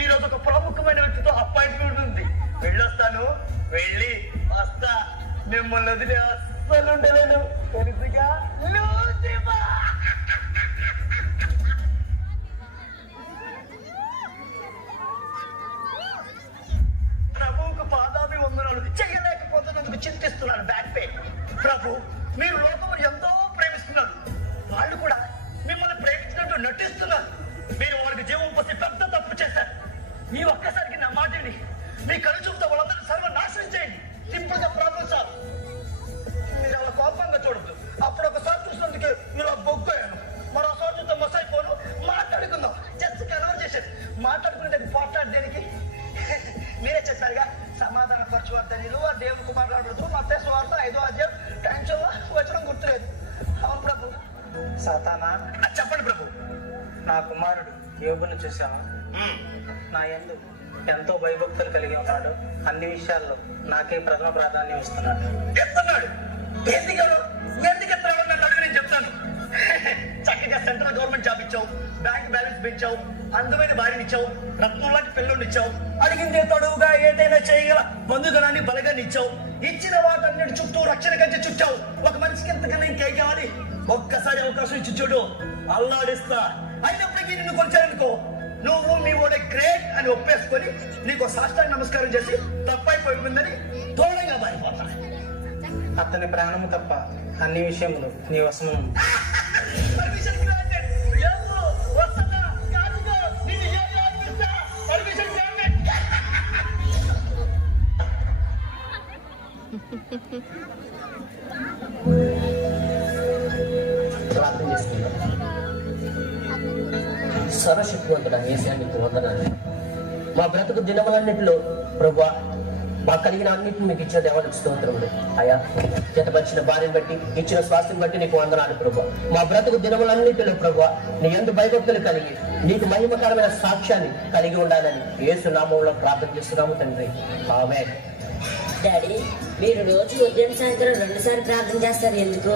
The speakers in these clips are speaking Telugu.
ఈ రోజు ఒక ప్రముఖమైన వ్యక్తితో అపాయింట్మెంట్ ఉంది. వెళ్ళొస్తాను, వెళ్ళి వస్తా. మిమ్మల్ని వదిలే అస్సలు ఉండలేను. తెలుసుగా లూసిఫర్. ప్రభువుకు పాదాభివందనాలు చేయలేకపోతున్నందుకు చింతిస్తున్నాను. Back pain. ప్రభు, మీరు లోకమును ఎంతో ప్రేమిస్తున్నారు. వాళ్ళు కూడా మిమ్మల్ని ప్రేమించినట్టు నటిస్తున్నారు. మీరు వారికి జీవం పోసి పెద్ద తప్పు చేశారు. ఈ ఒక్కసారికి నా మాటని మీ కనుచూపుతో వాళ్ళందరూ సర్వనాశనం చేయండి. సింపుల్గా ప్రాబ్లం సార్. మీరు అలా కోపంగా చూడద్దు. అప్పుడు ఒకసారి చూసినందుకే ఇలా బొగ్గోయాను, మరోసారి చూస్తే మొసైపోను. మాట్లాడుకుందాం. జస్ట్ కన్వర్ట్ చేసేది. మాట్లాడుకునేది పోట్లాడడానికి మీరే చెప్పారుగా, సమాధాన పరచువార్తని ఆ దేవునికి మాట్లాడదు. మత్తయి సువార్త 5వ అధ్యాయం టెన్షన్ వచ్చడం గుర్తులేదు. అవును ప్రభు. సాతానా, చెప్పండి ప్రభు. నా కుమారుడు యోబును చూసావా? నా యందు ఎంతో భయభక్తులు కలిగి ఉన్నాడు. అన్ని విషయాల్లో నాకే ప్రథమ ప్రాధాన్యం ఇస్తున్నాడు. ఎత్తున్నాడు. ఎందుకు ఎత్తున్నాడు నాకు నేను చెప్తాను. చక్కగా సెంట్రల్ గవర్నమెంట్ జాబ్ ఇచ్చావు, బ్యాంక్ బ్యాలెన్స్ పెంచావు, అందమైన భార్యని ఇచ్చావు, రత్నంలాంటి పిల్లల్ని ఇచ్చావు, అడిగిందే తడువుగా ఏదైనా చేయగల బంధుగణాన్ని బలగాన్ని ఇచ్చావు. ఇచ్చిన వాటన్నిటి చుట్టూ రక్షణ కంటే చుట్టావు. ఒక మనిషికి ఎంతకన్నా ఇంకేం కావాలి? ఒక్కసారి అవకాశం ఇచ్చి చూడు, అల్లాడిస్తా. అయినప్పటికీ నిన్ను కొలిచారనుకో, నువ్వు మీ ఓడే గ్రేట్ అని ఒప్పేసుకొని నీకు సాష్టాంగ నమస్కారం చేసి తప్పైపోయిందని దూరంగా మారిపోతా. అతని ప్రాణము తప్ప అన్ని విషయములు నీ వశము. ప్రార్థన చేసుకుందాం. సర్వశక్తివంతుడా యేసయ్యా, నీకు వందనాలు. మా బ్రతుకు దినములన్నింటిలో ప్రభువా, మా కలిగిన అన్నింటిని మీకు ఇచ్చిన దేవానికి స్తోత్రములు. అయ్యా, జతపరిచిన భార్యను బట్టి, ఇచ్చిన స్వాస్థ్యం బట్టి నీకు వందనాలు ప్రభువా. మా బ్రతుకు దినములన్నింటిలో ప్రభువా, నీ యందు భయభక్తులు కలిగి నీకు మహిమకరమైన సాక్ష్యాన్ని కలిగి ఉండాలని యేసు నామములో ప్రార్థన చేస్తున్నాము తండ్రి. ఆమేన్. డాడీ, మీరు రోజు ఉదయం సాయంత్రం 2 సార్లు ప్రార్థన చేస్తారు, ఎందుకు?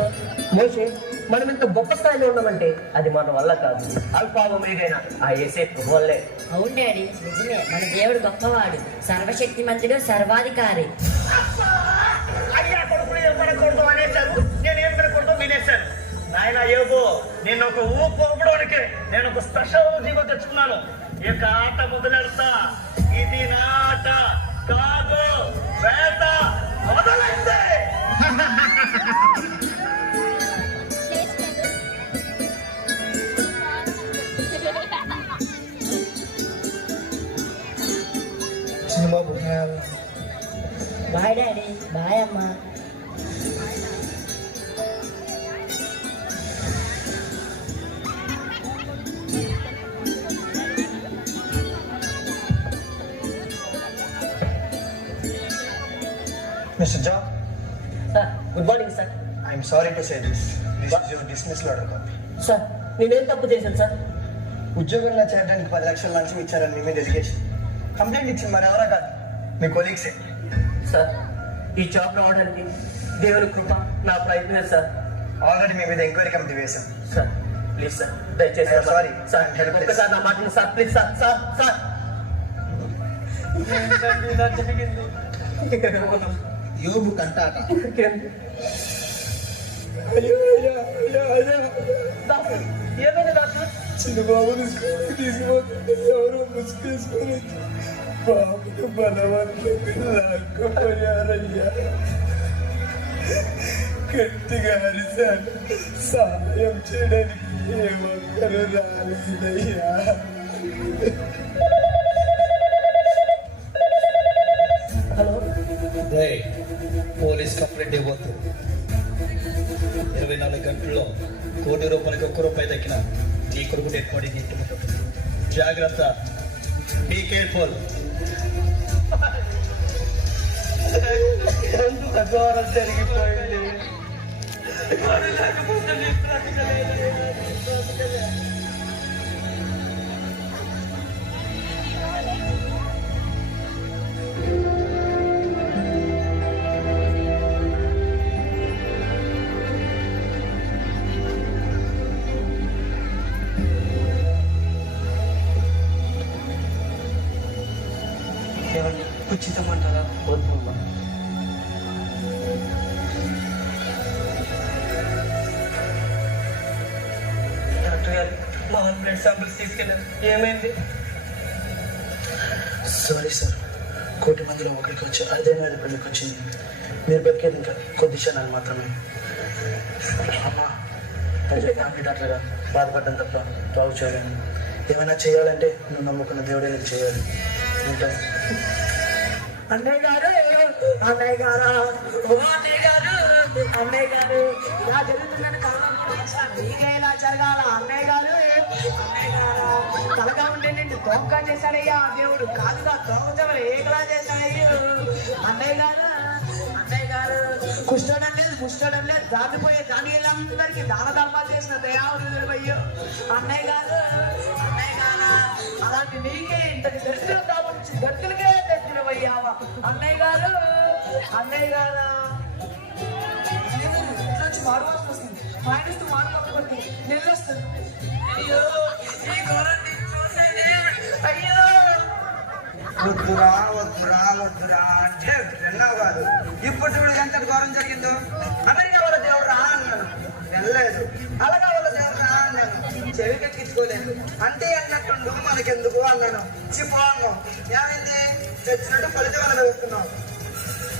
మోషే, మనం ఇంత గొప్ప స్థాయిలో ఉన్నామంటే అది మన వల్ల కాదు, అల్ఫా ఒమేగా ఆ యేసే ప్రభు వల్లే. అవును డాడీ, నిజమే. మన దేవుడు గొప్పవాడు, సర్వశక్తిమంతుడు, సర్వాధికారి. అయ్యా కొడుకులు ఏం పడకూడదు అనేశారు, నేను ఏం పడకూడదు వినేశాను. నాయన యోబు, నేను ఒక ఊపడానికి నేను ఒక స్పెషల్ జీవో తెచ్చుకున్నాను. ఈ యొక్క ఆట మొదలెడతా. ఇది నా ఆట కాదు, వేట మొదలైంది. Cinema bye daddy. బాయ్ అమ్మా. Mr. John, sir, good morning sir. I am sorry to say this. This is your dismissal order copy. Sir, నేనేం తప్పు చేశాను సార్? ఉద్యోగంలో చేరడానికి 10 లక్షల లంచం ఇచ్చారని మీ మీద ఎడ్యుకేషన్ కంప్లైంట్ ఇచ్చింది మరి ఎవరో కాదు, మీ కొలీగ్సే. సార్, ఈ జాబ్ రావడానికి దేవుని కృప, నా ప్రయత్నం సార్. ఆల్రెడీ మీ మీద ఎంక్వైరీ కమిటీ వేశాం. సార్, ప్లీజ్ సార్, దయచేసి I'm sorry. సార్, ఒక్కసారి నా మాటని sir, please sir. Sir sir యోబు కంటాట. ఏమైనా డాక్టర్? చిన్న బాబుని స్కూల్కి తీసుకుపోతే ఎవరో ముసుకేసుకొని బాబుకి బలవంతంగా లాక్కుపోయారయ్యా. గట్టిగా అరిశాను, సహాయం చేయడానికి ఏ ఒక్కరు రాలేదయ్యా. హలో, పోలీస్ కంప్లైంట్ ఇవ్వద్దు. 24 గంటల్లో ₹1,00,000 ₹1 దక్కిన నీ కొడుకు డెడ్ బాడీ ఇంటి జాగ్రత్త. Be careful. ఎందుకు అఘోరం జరిగిపోయింది? ఏమన్నా ఉచితమంటారా? వద్దమ్మా. డాక్టర్ గారు మా బ్లడ్ శాంపిల్స్ తీసుకెళ్ళారు, ఏమైంది? సారీ సార్, 1,000,000 మందిలో ఒకరికి వచ్చి 5,000 పెళ్ళికి వచ్చింది. మీరు బతికేది ఇంకా కొద్ది క్షణాలు మాత్రమే. అమ్మా ఫ్యామిలీ డాక్టర్గా బాధపడ్డం తప్ప బాగు చేయలేను. ఏమైనా చేయాలంటే నువ్వు నమ్ముకున్న దేవుడే నేను చేయాలి. ఉంటాను. అన్నయ్య గారు, అన్నయ్య గారు, ఓ అన్నయ్య గారు, అన్నయ్య గారు, ఇలా జరుగుతుందని మీకే ఇలా జరగాల అన్నయ్య గారు. అన్నయ్య గారు తలగా ఉంటే నిన్ను తోక చేశాడయ్యా దేవుడు, కాదుగా తోకజవలు ఏకలా చేశాడయ్యా. అన్నయ్య గారు, అన్నయ్య గారు, కుష్టడం లేదు ముష్టడం లేదు, దాటిపోయే దానిలందరికీ దాన ధర్మాలు చేసిన దయావరుడు అయ్యో. అన్నయ్య గారు, అన్నయ్య గారు, అలాంటి నీకే ఇంతటి దర్శనం కావచ్చు, దర్శనకే దర్శనం అయ్యావా. అన్నయ్య గారు, అన్నయ్య గారు, నుంచి మారువాల్సి వస్తుంది, మైనస్ మారుకోకపోతే నిల్లొస్తుంది. అయ్యో ఈ ఘోరాన్ని చూసేదే. అయ్యో వద్దురా వద్దురా వద్దురా అంటే విన్నావు కాదు. ఇప్పుడు చూడు ఎంత ఘోరం జరిగిందో. అమెరికా వాళ్ళ దేవుడు రా అన్నాను, వెళ్ళలేదు. అలాగా వాళ్ళ దేవుడు రా అన్నాను, చెవికెక్కించుకోలేదు. అంటే అన్నట్టుండు మనకెందుకు అన్నాను, చిపో అన్నాం. ఏమైంది? తెచ్చినట్టు ఫలితం అనుభవిస్తున్నాం.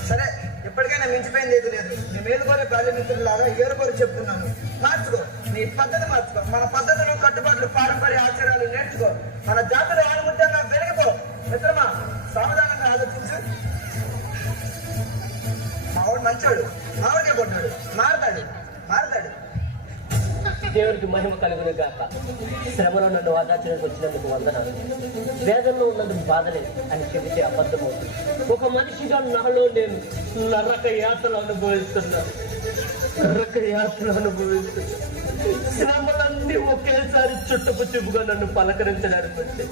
సరే ఎప్పటికైనా మించిపోయింది ఏది లేదు. నీ మేలుకోరే బాల్యమిత్రులాగా ఏరుకోరు చెప్తున్నాను, మార్చుకో, నీ పద్ధతి మార్చుకో. మన పద్ధతులు కట్టుబాట్లు పారంపర్య ఆచారాలు నేర్చుకో. మన జాతులు ఆనుముత్యంగా వెలిగిపో. మిత్రమా సావధానంగా ఆలోచించు. మావాడు మంచోడు, మావాడికే కొట్టాడు, మారతాడు మారతాడు. దేవుడికి మహిమ కలుగును గాక. శ్రమలో నన్ను ఆదాచనకు వచ్చినందుకు వందనాలు. వేదంలో ఉన్నందుకు బాధలేదు అని చెబితే అబద్ధమవుతుంది. ఒక మనిషిగా నాలో నేను నరక యాత్రలు అనుభవిస్తున్నాను. శ్రమలన్నీ ఒకేసారి చుట్టపు చూపుగా నన్ను పలకరించడానికి వచ్చే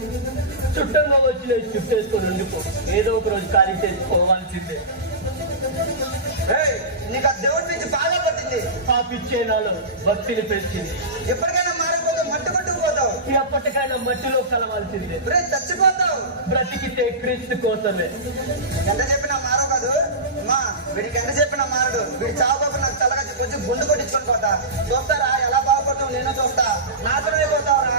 చుట్టంగా వచ్చి నేను చుట్టేసుకొని ఉండిపో. ఏదో ఒక రోజు ఖాళీ చేసుకోవాల్సిందే. నీకు ఆ దేవుడి నుంచి బాగా పట్టింది. ఆ పిచ్చే నాలో భక్తిని పెంచింది. ఎప్పటికైనా మారిపోతావు, మట్టు కొట్టుకుపోతావు. ఎప్పటికైనా మట్టిలో కలవాల్సిందే. చచ్చిపోతావు. బ్రతికితే క్రీస్తు కోసమే. ఎంత చెప్పినా మారవు కాదు. అమ్మా వీడికి ఎంత చెప్పినా మారడు. వీడి చావుకోకుండా నాకు తలగా కొంచెం గుండు కొట్టించుకొని పోతా. చూస్తారా ఎలా బాగుపడతావు? నేను చూస్తా. నాశనం అయిపోతావురా.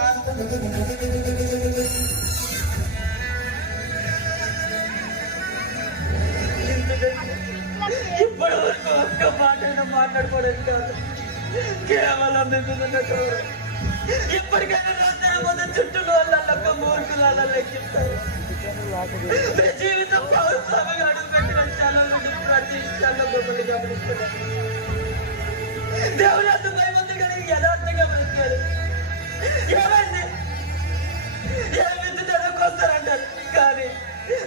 ఇప్పటి వరకు ఒక్క మాటైనా మాట్లాడుకోవడం కాదు, కేవలం నిజమన్నట్టు. ఇప్పటికైనా రాకపోతే చుట్టూ వాళ్ళ మూర్ఖుల లెక్కిస్తారు. మీ జీవితం పౌరసభగా అడుగుపెట్టిన క్షణాలు ప్రతి క్షణంలో గొప్పలు గమనిస్తున్నారు. దేవుడు అంత భయమంది కానీ యథార్థంగా బ్రతికారు. ఏమైంది? ఏ విద్యుత్ కోస్తారంటారు కానీ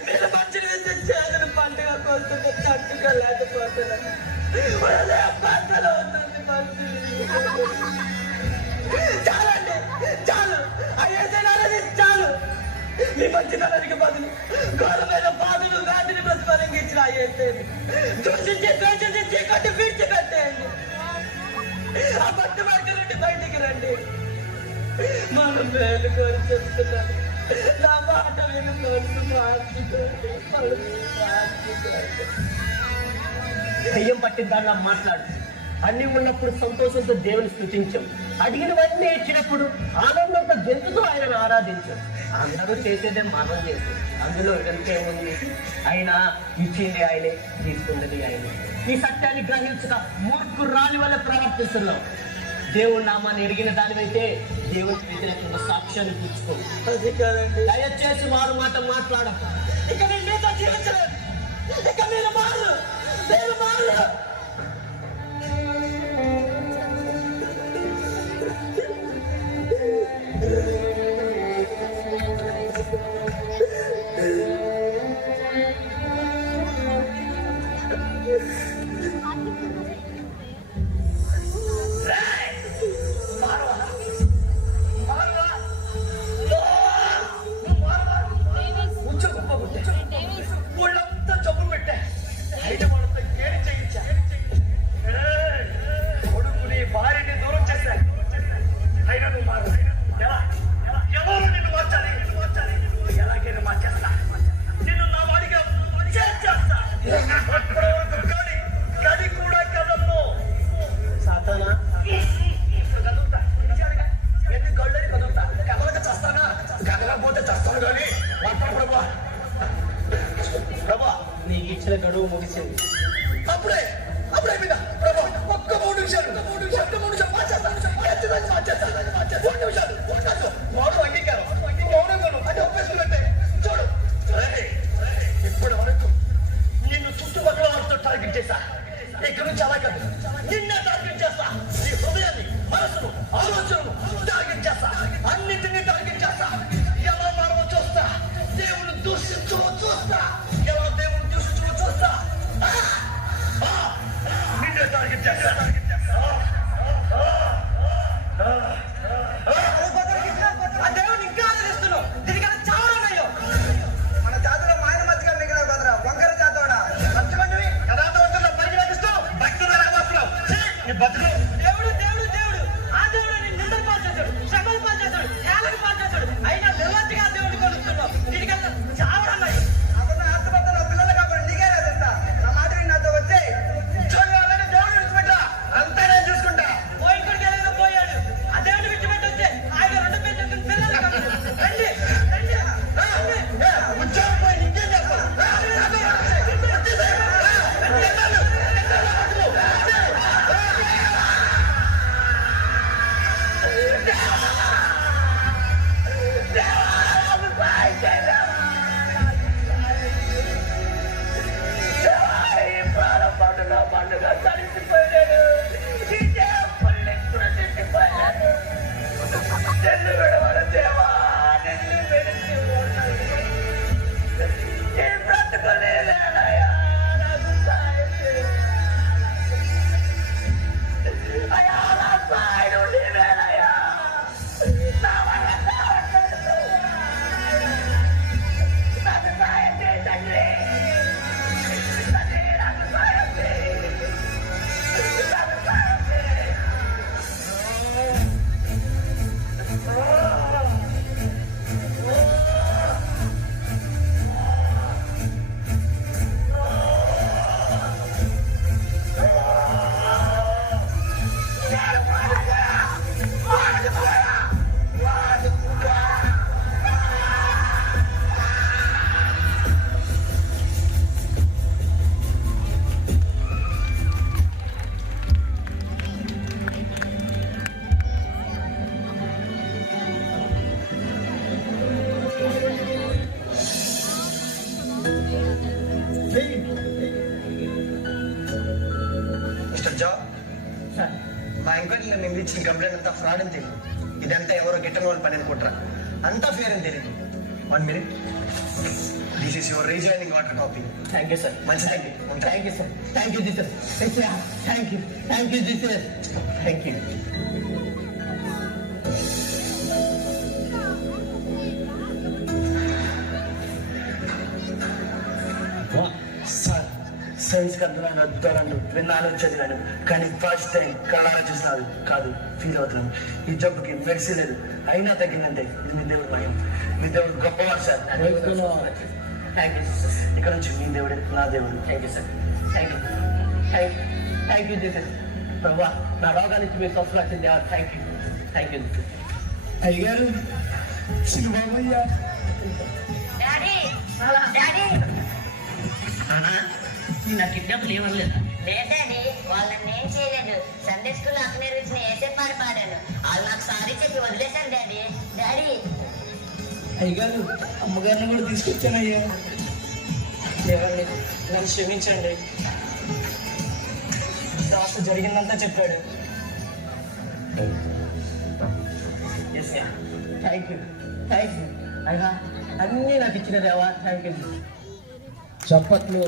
మీరు మంచిని విద్యుత్ చేతులు పంటగా కోస్తుంటే చట్టుగా లేకపోతున్నారు. పంటలో ఉంటుంది మంచి. చాలండి, చాలు. అయ్యేది చాలు. మీ మంచితనానికి బదులు ఘోరమైన బాధలు వ్యాధిని ప్రతిఫలించిన అయ్యేది దూషించి ద్వేషించి చీకటి విడిచిపెట్టేయండి. ఆ భక్తి మార్గం నుండి బయటికి రండి. మనం మేలుకొని చెప్తున్నాను. నా మాట విని మనసు మార్చుకోండి. దయ్యం పట్టిందాన్ని మాట్లాడు. అన్ని ఉన్నప్పుడు సంతోషంతో దేవుని స్తుతించాం. అడిగినవన్నీ ఇచ్చినప్పుడు ఆనందంతో గెంతుతో ఆయనను ఆరాధించాం. అందరూ చేసేదే మనం చేసాం. అందులో వెనుకేముంది? అయినా ఇచ్చింది ఆయనే, తీసుకున్నది ఆయనే. ఈ సత్యాన్ని గ్రహించక మూర్ఖురాలి వల్ల ప్రవర్తిస్తున్నాం. దేవుడి నామాన్ని ఎరిగిన దానివైతే దేవుడికి వ్యతిరేకంగా సాక్ష్యాన్ని పుచ్చుకో. అది కాదండి, దయచేసి మారు మాట మాట్లాడం. ఇక నేను మీతో జీవించలేదు. ఇక మీరు మారు. ఊళ్ళంతా జబ్బులు పెట్టా. అయితే వాళ్ళతో ఏడు చేయించా. నీకు ఇచ్చిన గడువు ముగిసింది. అప్పుడే మీద ప్రభు ఒక్క 3 నిమిషాలు మార్చేస్తాను. మౌనం అంగీకారం మౌనంగాను అంటే ఒప్పేసుకున్నట్టే. చూడు ఇప్పటి వరకు నిన్ను చుట్టుపక్కల వాళ్ళతో టార్గెట్ చేశా. ఇక్కడ నుంచి అలా కాదు, నిన్నే టార్గెట్ చేస్తా. నీ హృదయాన్ని, మనసును, ఆలోచనను టార్గెట్ చేస్తా. అన్నింటినీ టార్గెట్ చేస్తా. ఎలా మారవో చూస్తా. దేవుని దూషించవో చూస్తా. ఎలా దేవుని దూషించవో చూస్తా. నిన్నే టార్గెట్ చేస్తా. ఆ దేవుడిని ఇంకా ఆదరిస్తున్నావు. దీనికన్నా చావరన్నాయో. మన జాతిలో మాయన మధ్యగా మిగిలిన బదరా వంకర జాతోడా నచ్చమంటివి యథార్థవంతుల్లో పైకి నటిస్తూ భక్తులు రాబోతున్నావు. నీ బతుకు దేవుడు దేవుడు దేవుడు ఆ దేవుడు నేను నిందలు పాల్చేశాడు, శ్రమలు పాల్చేశాడు, నేలకు పాల్చేశాడు. అయినా నిర్లజ్జగా దేవుడిని కొలుస్తున్నావు. దీనికన్నా చావరన్నాయి. అతను ఆత్మహత్యలో పిల్లలు కాబట్టి నీకే రాదంతా. నా మాట విని నాతో వచ్చే చూడాలని దేవుడు విడిచిపెట్టా. అంతా నేను చూసుకుంటా. పోయినకి ఏదైనా పోయాడు. ఆ దేవుడిని విడిచిపెట్టి వచ్చే ఆయన 2 పెద్ద పిల్లలు కాబట్టి రండి రండి ఉద్యోగం పోయి ఇంకేం చేస్తావు? మిస్టర్ జా, మా ఎంక్వైరీ నేను ఇచ్చిన కంప్లైంట్ అంతా ఫ్రాడ్ అని తెలియదు. ఇదంతా ఎవరో గిట్టని వాళ్ళు పని అనుకుంటారా? అంతా ఫేర్ అని తెలియదు. 1 minute. This is your rejoining order copy. Thank you sir. మంచిదండి. Thank you sir. Thank you Jesus. Thank you Jesus. Thank you. Sir, signs అర్థమైన అద్భుతాలను విన్నాను, చదివాను. కానీ ఫస్ట్ టైం కళ్ళారా చూసినాను కాదు, ఫీల్ అవుతున్నాను. ఈ జబ్బుకి మెడిసిన్ లేదు, అయినా తగ్గిందంటే ఇది మీ దేవుడు మహిమ. మీ దేవుడు గొప్పవాడు సార్. Thank you Jesus. ఇక్కడ నుంచి మీ దేవుడే నా దేవుడు. Thank you sir. Thank you Jesus. ప్రభా, నా రోగానికి మీరు స్వస్థపరిచిన దేవా థ్యాంక్ యూ జీసస్. అయ్యగారు, బాబయ్య డాడీ డాడీ నా కిడ్నాప్లు ఏమనలేదు. లేదు డాడీ, వాళ్ళని ఏం చేయలేదు. సండే స్కూల్ నాకు నేర్పించిన ఏసే పాడాను. వాళ్ళు నాకు సారీ చెప్పి వదిలేశారు డాడీ. డాడీ అయ్యగారు, అమ్మగారిని కూడా తీసుకొచ్చానయ్యా. దేవుడిని నన్ను క్షమించండి. దాసు జరిగిందంతా చెప్పాడు. థ్యాంక్ యూ అయ్యా, అన్నీ నాకు ఇచ్చిన దేవా థ్యాంక్ యూ. చప్పట్లు